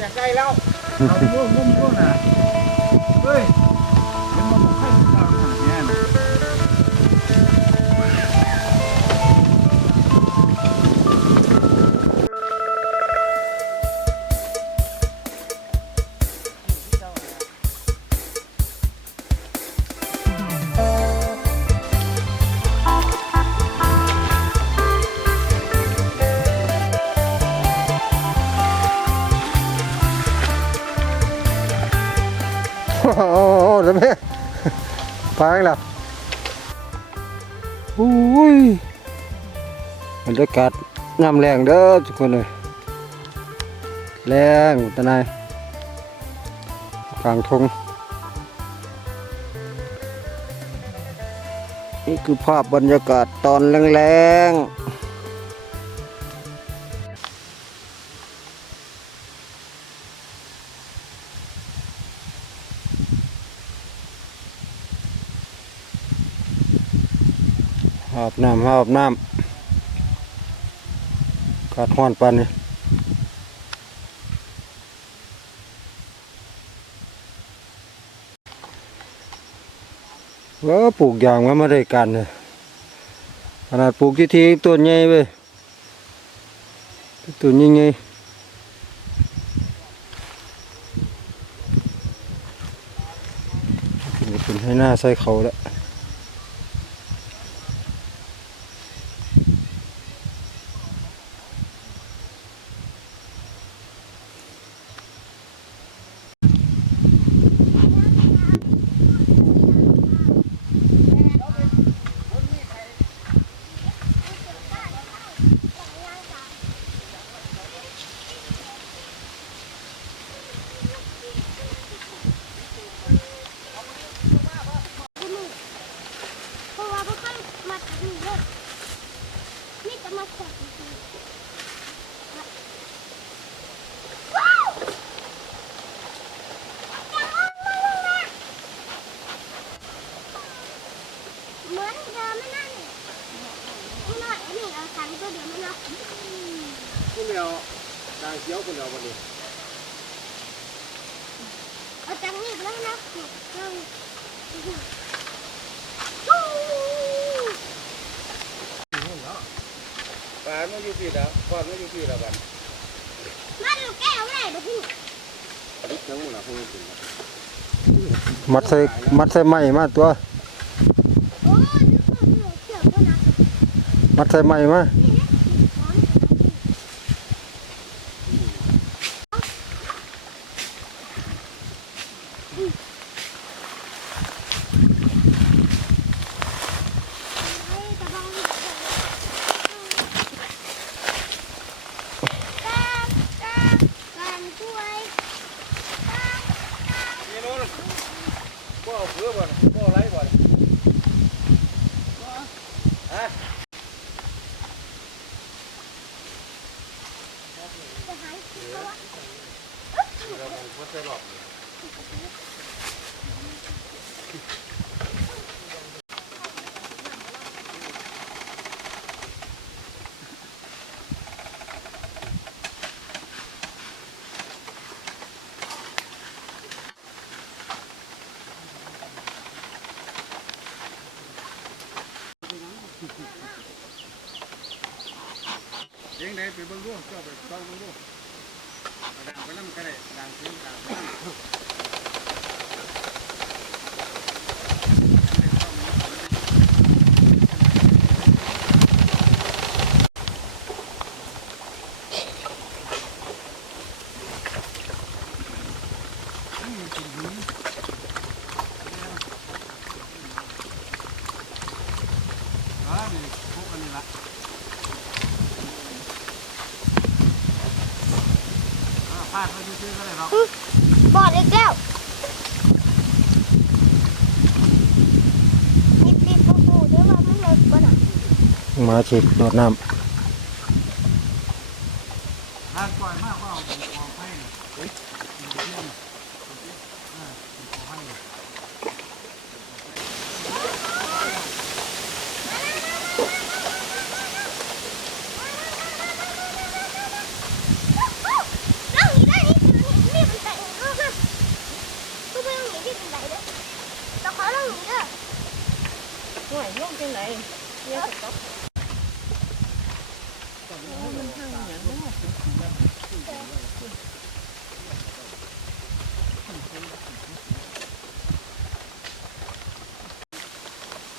อย่างไรแล้วเอาม่วงม่วงม่วงนะเฮ้ยเป็นมันให้ตาม แล้วแม่ฟังแล้วอุ้ยบรรยากาศน้ำแรงเด้อทุกคนเลยแรงตะนายกลางทงนี่คือภาพบรรยากาศตอนแรงๆ บน้ำอาบน้ำกาดห้อนปันนี่ว่าปลูกยางมาไม่ได้กันเลยขนาดปลูกที่ทีต้นใหญ่เว้ยต้นใหญ่ๆขึ้นให้หน้าใส่เขาแล้ว เพราะว่าพวกเขามาจากนี่เลยนี่จะมาขวดจริงๆว้าวอย่าเอามาลงมาเหมือนเดิมไม่นั่นนี่หน่อย อันนี้เอาสันตัวเดียวมันเอาคุณเดียวนางเขียวคุณเดียววันนี้เอาจังนี่ไปแล้วนะเอาวู้ปลาไม่อยู่พี่แล้วก้อนไม่อยู่พี่แล้วกันมาดูแก้วเลยดูพี่ลึกทั้งหมดนะคงไม่มัดใส่มัดใส่ไม้มาตัว โอ้ยดูเสือตัวนะ มัดใส่ไม้มาอืมอนไอ้กระบองนี่แก้มแก้มกันช่วยแก้ม นี่นู้นก็เอาเพื่อบ่ก็เอาไรบ่ฮะ จะหายตัว เราคงไม่ใช่หรอก ยัง ไปเบิ่งดูเจ้าไปเบิ่งดูเอาดังไปนั่นก็ได้ดังขึ้นดังไปนั่น อ่านี่พวกอันนี้ละอ่าพาดไป ซื้อๆก็ได้หรอกบอดอีกแล้วนิดนิดโอ้โหเดี๋ยวว่ามันเลิกก่อนอะมาฉีดโดดน้ทานก่อยมากว่าเอาของของให้น่ะเฮ้ยกินเที่ยงอ่ากินของให้น่ะ นั่งนี่ได้นี่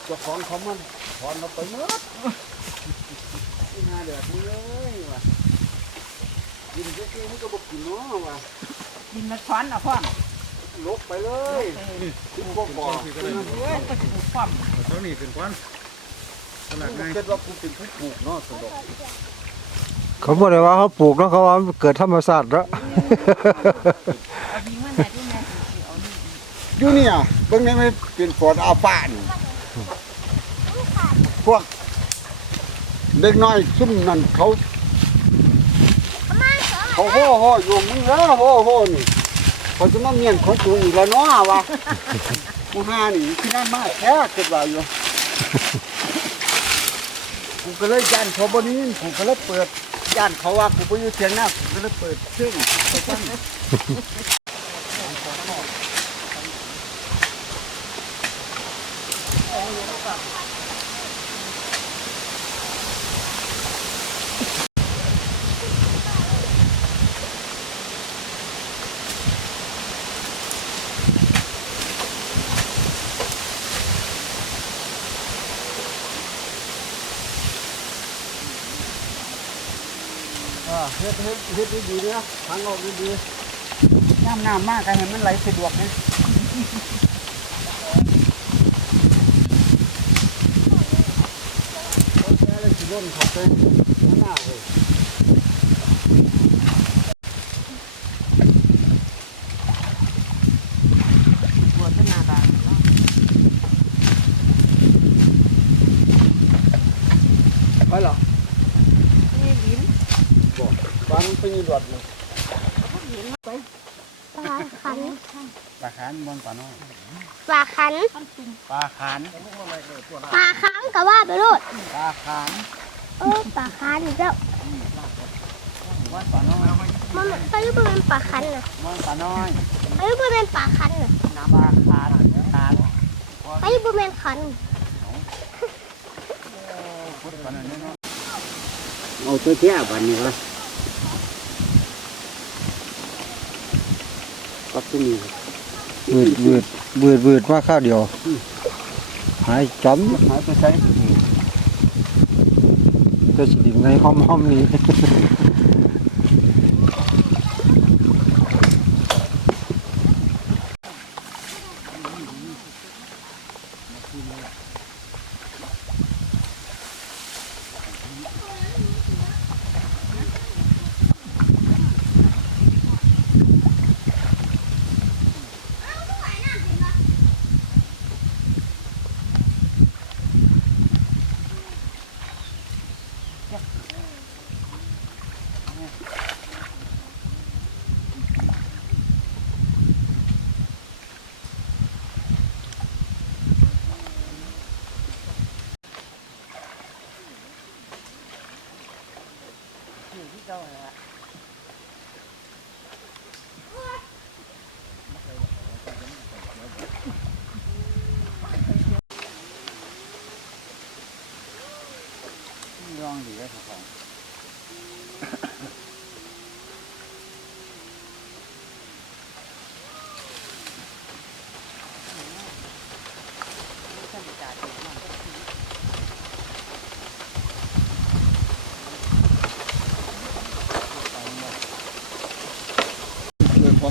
เจ้า ของเขามันถอนเราไปหมดที่หาแดดมึงเลยว่ะกินเจ๊ๆมึงก็บอกกินเนาะว่ะกินมาช้อนเอาพร้อมลบไปเลยคุณบอกบอกเอ้ยก็สิพร้อมเท่านี้เป็นควันขนาดไงคิดว่ากูเป็นผู้ปลูกเนาะสนุกเขาบอกเลยว่าเขาปลูกแล้วเขาว่ามันเกิดธรรมชาติแล้วเอายิงมาแม่ที่แม่สิเอานี่อยู่เนี่ยเบิ่งได้ไหมเป็นฟอร์ดอัลฟานี่ พวก เด็กน้อยซุ่มนั่นเขามาสองเขาโห่โห่อยู่มึงเด้อโห่โห่นี่เขาจะมาเมียนของตัวอีกแล้วเนาะวะกูหานี่ที่นั่นมาแท้เกิดว่าอยู่กูก็เลยย่านเขาบนนี้กูก็เลยเปิดย่านเขาว่ากูไปอยู่เทียงหน้ากูก็เลยเปิดซึ่งไปตั้ง อ่าเฮ็ดเฮ็ดเฮ็ดดีๆนะทางออกดีๆน้ำน้ำมากกันให้มันไหลสะดวกนะรถแค่เลยสิล่นเขาไปข้างหน้าเลย ตัวธนาบาลเนาะ ไปหรอ นี่ลิ้น บอกบ้าน มันเป็นยีดวดเลยปลาขันปลาขานบนปลาน้อยปลาขันปลาขานปลาขังก็ว่าไปโลดปลาขานเออปลาขันอีกแล้วว่าปลาน้อยมันไปอยุบเป็นปลาขันน่ะว่าปลาน้อยไปอยุบเป็นปลาขันน่ะปลาขานขานไปอยุบเป็นขันเอาตัวเที่ยบันนี้วะ ปักที่นี่บืดบืดบืดบืดมาข้าวเดียว หายจอมหายไปใช้จะสิดินในห้อมห้อมๆนี้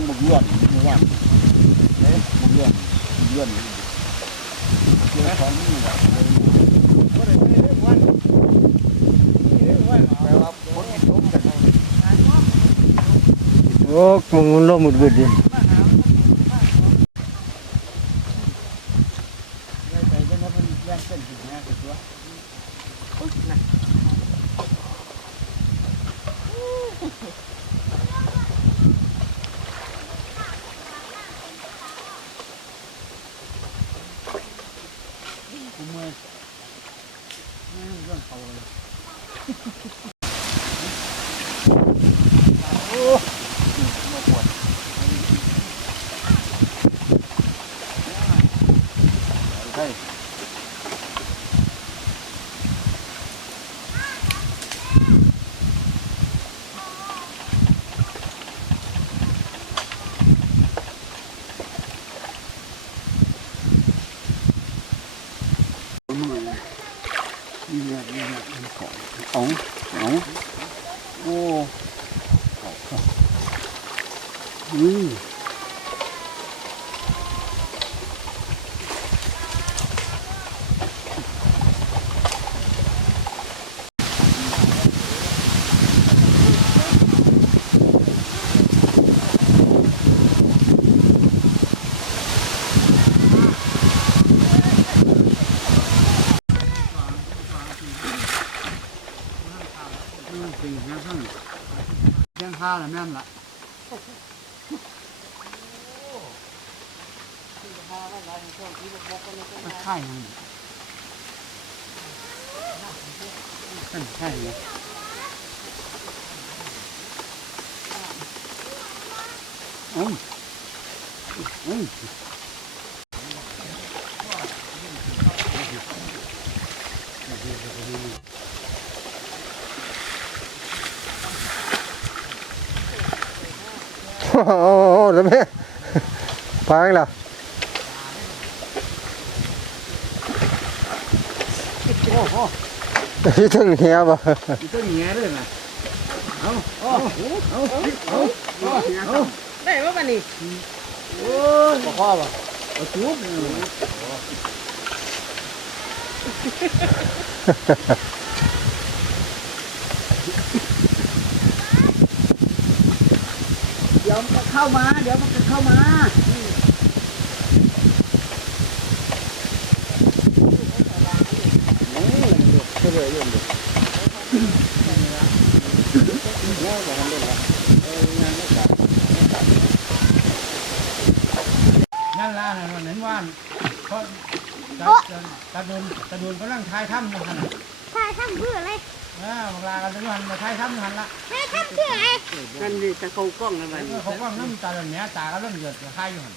ของบุกย้วนเมื่อวานเอ๊ะบุกย้วนบุกย้วนเรื่องของนี่แหละก็ได้ไม่ได้วันไม่ได้วันแปลว่าคนที่ชมกันโอ้มึงมันลมมืดบืดดิ นี่เนี่ยนี่ของของอโอ้โองอืม นละมันไข่ยังมันไข่ยังอืมอืมโอ้โแล้วแม่พังแล้วโอ้โหที่ถึงเฮียบ่มันต้องแง่ด้วยนะเอาเอาเอาเอาเอาเอาได้ว่าบันนี้โอ้ยบอกพ่อป่ะเอาจุ๊บ เดี๋ยวมันก็เข้ามา เดี๋ยวมันก็เข้ามานั่นล่ะนั่นว่านั่นว่านเพราะตะตะโดนตะโดนกำลังทายถ้ำอยู่ขนาดใช่ทำเพื่ออะไร อ่าเวลากันทุกวันมาทายถ้ำอยู่หันละใช่ทำเพื่ออะไรนั่นนี่ตะเขากล้องอะไรเออเขาว่าน้ำตาแบบเนี้ยตาก็เริ่มเดือดคล้ายอยู่หัน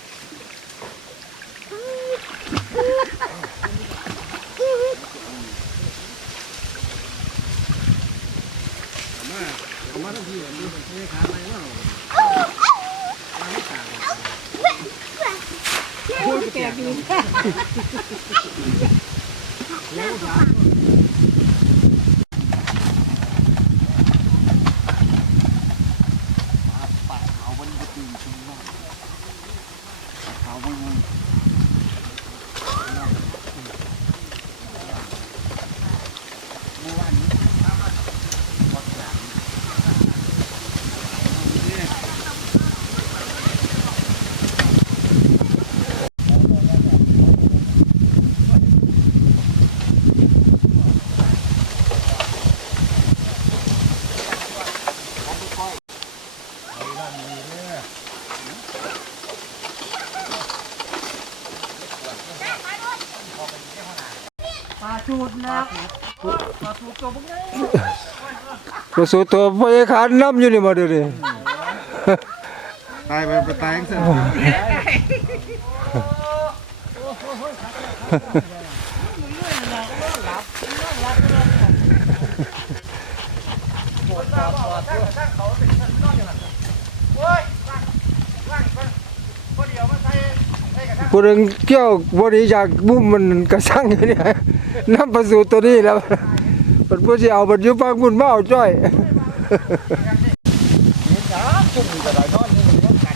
มาเอามาทั้งที่ดูไม่ขาอะไรว่าพูดแปลกดีปากเขามันจะตื่นขึ้นมากเขามันยัง ปลาจูดนะ ปลาจูดตัวพวกนี้กระสูตัวพยาคานน้ำอยู่นี่บ่เดี๋ยวนี้ตายไปไปตายซะผู้หนึงเกี่ยวบ่หนีจากบุ้มมันกระสังอยู่เนี่ยน้ำประสูตัวนี้แล้ว มันผู้สิเอามันอยู่ฟังบุญมาเอาจ้อยเห็นจ้าจุ่มกระไรนอนนี่มันยังกัด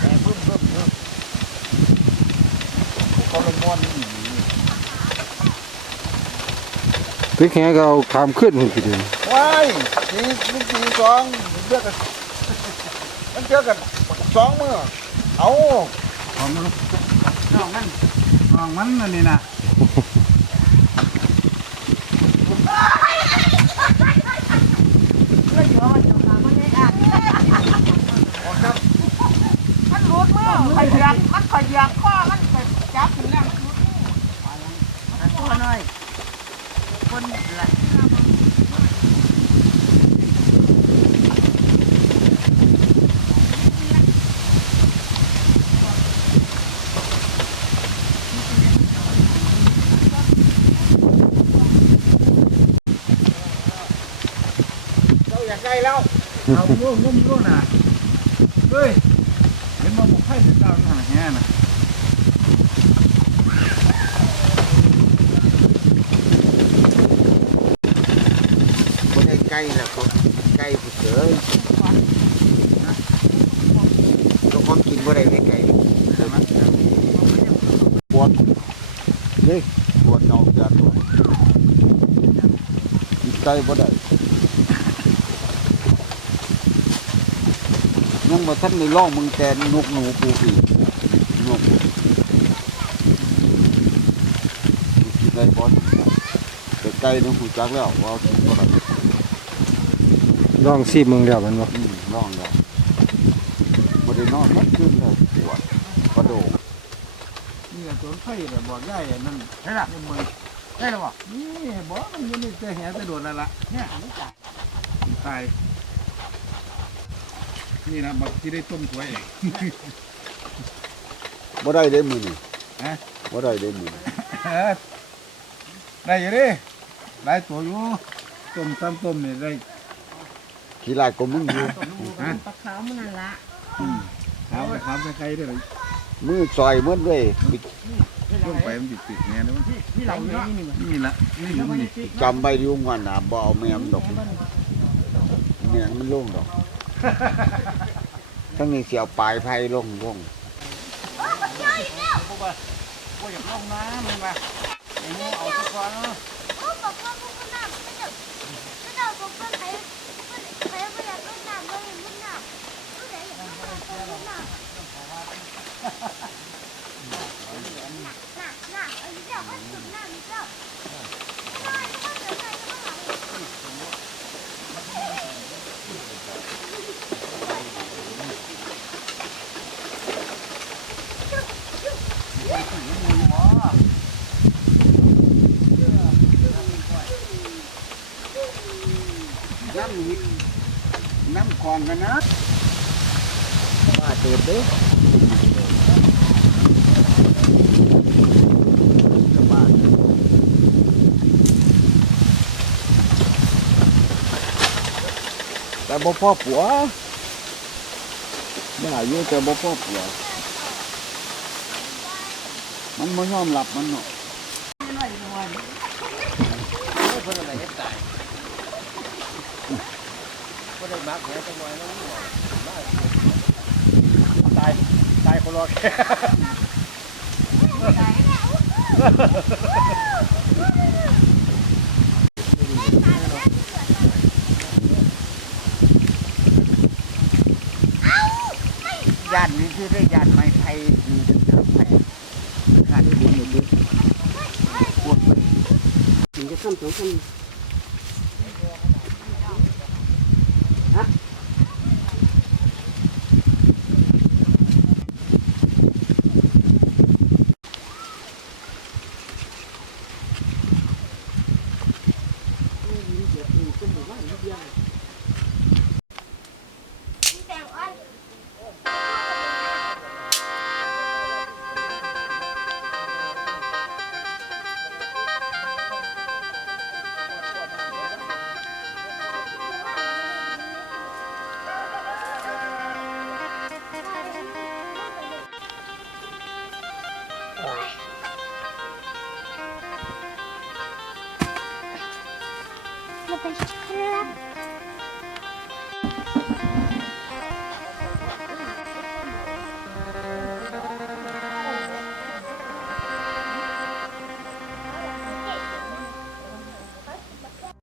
แต่เพิ่มเพิ่มเนาะเขาละม้อนนี่พริกแห้งก็เอาขามขึ้นหุ่นทีเดียวว้ายสีมันสีสองเลือกกันมันเจอกันสองมือเอาของมันน้องมันน้องมันนั่นนี่นะ ก็อยู่ว่าจะมามันได้อะ มันรูดมือขยับมันขยับข้อมันไปจับถึงแล้วมันรูดมือมันตัวน้อยคนละเราอยากได้แล้วเอาร่วมร่วมร่วมนะเฮ้ย เห็นมาบอกให้เป็นดาวหางแง่นะคนใหญ่ไก่แล้วก็ไก่ผู้เสือก็ความกินบ่ได้ไอ้ไก่ปวดเด้ปวดนอกจากตัวกินไก่บ่ได้ ยังบ่ทันได้ลองมึงแต่นกหนูปูปีกนกกินได้บ่แต่ไก่นี่ฮู้จักแล้วว่ากินบ่ได้ลองซีบมึงแล้วมันบ่อืมลองแล้วบ่ได้นอนมันคืนเลยปวดกระโดดนี่สวนไผ่แบบบอกได้นั่นใช่ละมันมือได้หรอวะนี่บอกมันอยังนี่จะแหจะโดนอะไรละเนี่ยตาย นี่นะบักที่ได้ต้มถ้วยเอง บ่ได้ได้มื้อนี่ฮะ บ่ได้ได้มื้อนี้ได้อยู่ดิได้ตัวอยู่ต้มซ้ำต้มนี่ได้ขี้ลายก็มึงอยู่ปลาขาวมันนั่นละขาวขาวไปใครได้เลยมือซอยหมดเลยบิดต้มไปมันติดติดแน่นะมันที่เราเนี่ยนี่มันนี่ละนี่อยู่นี่จำใบอยู่งวันน่ะบ่เอาแม่มดอกแม่งมันลงดอก ทั้งนี้เสียวปลายไผ่ลงลงโอ้ยมันเจออีกแล้วพวกว่าพวกอยากลงน้ำมันมาไอ้งูเอาตะกอนเนาะโอ้บอกว่าพวกมันน้ำมันเจอมันเจอบอกว่าใครใครไม่อยากเล่นน้ำเลยมันน้ำผู้ใดอยากเล่นน้ำก็เล่นน้ำหนักหนักหนักเอ้ยเดี๋ยวมันจุดน้ำเจ้าได้ก็เดี๋ยวใครจะมาหา น้ำนี้น้ำก่อนกันนะว่า เด้จะบ้าแต่บ่พ่อผัวได้อยู่แต่บ่พ่อผัว มันไม่ยอมหลับมันเนาะตาย ตายคนรอแค่ยันนี่คือได้ยันไม้ไทยคือเป็นทางไทยขาดบุญอยู่ดิปวดมันถึงจะซ้ำสองซ้ำ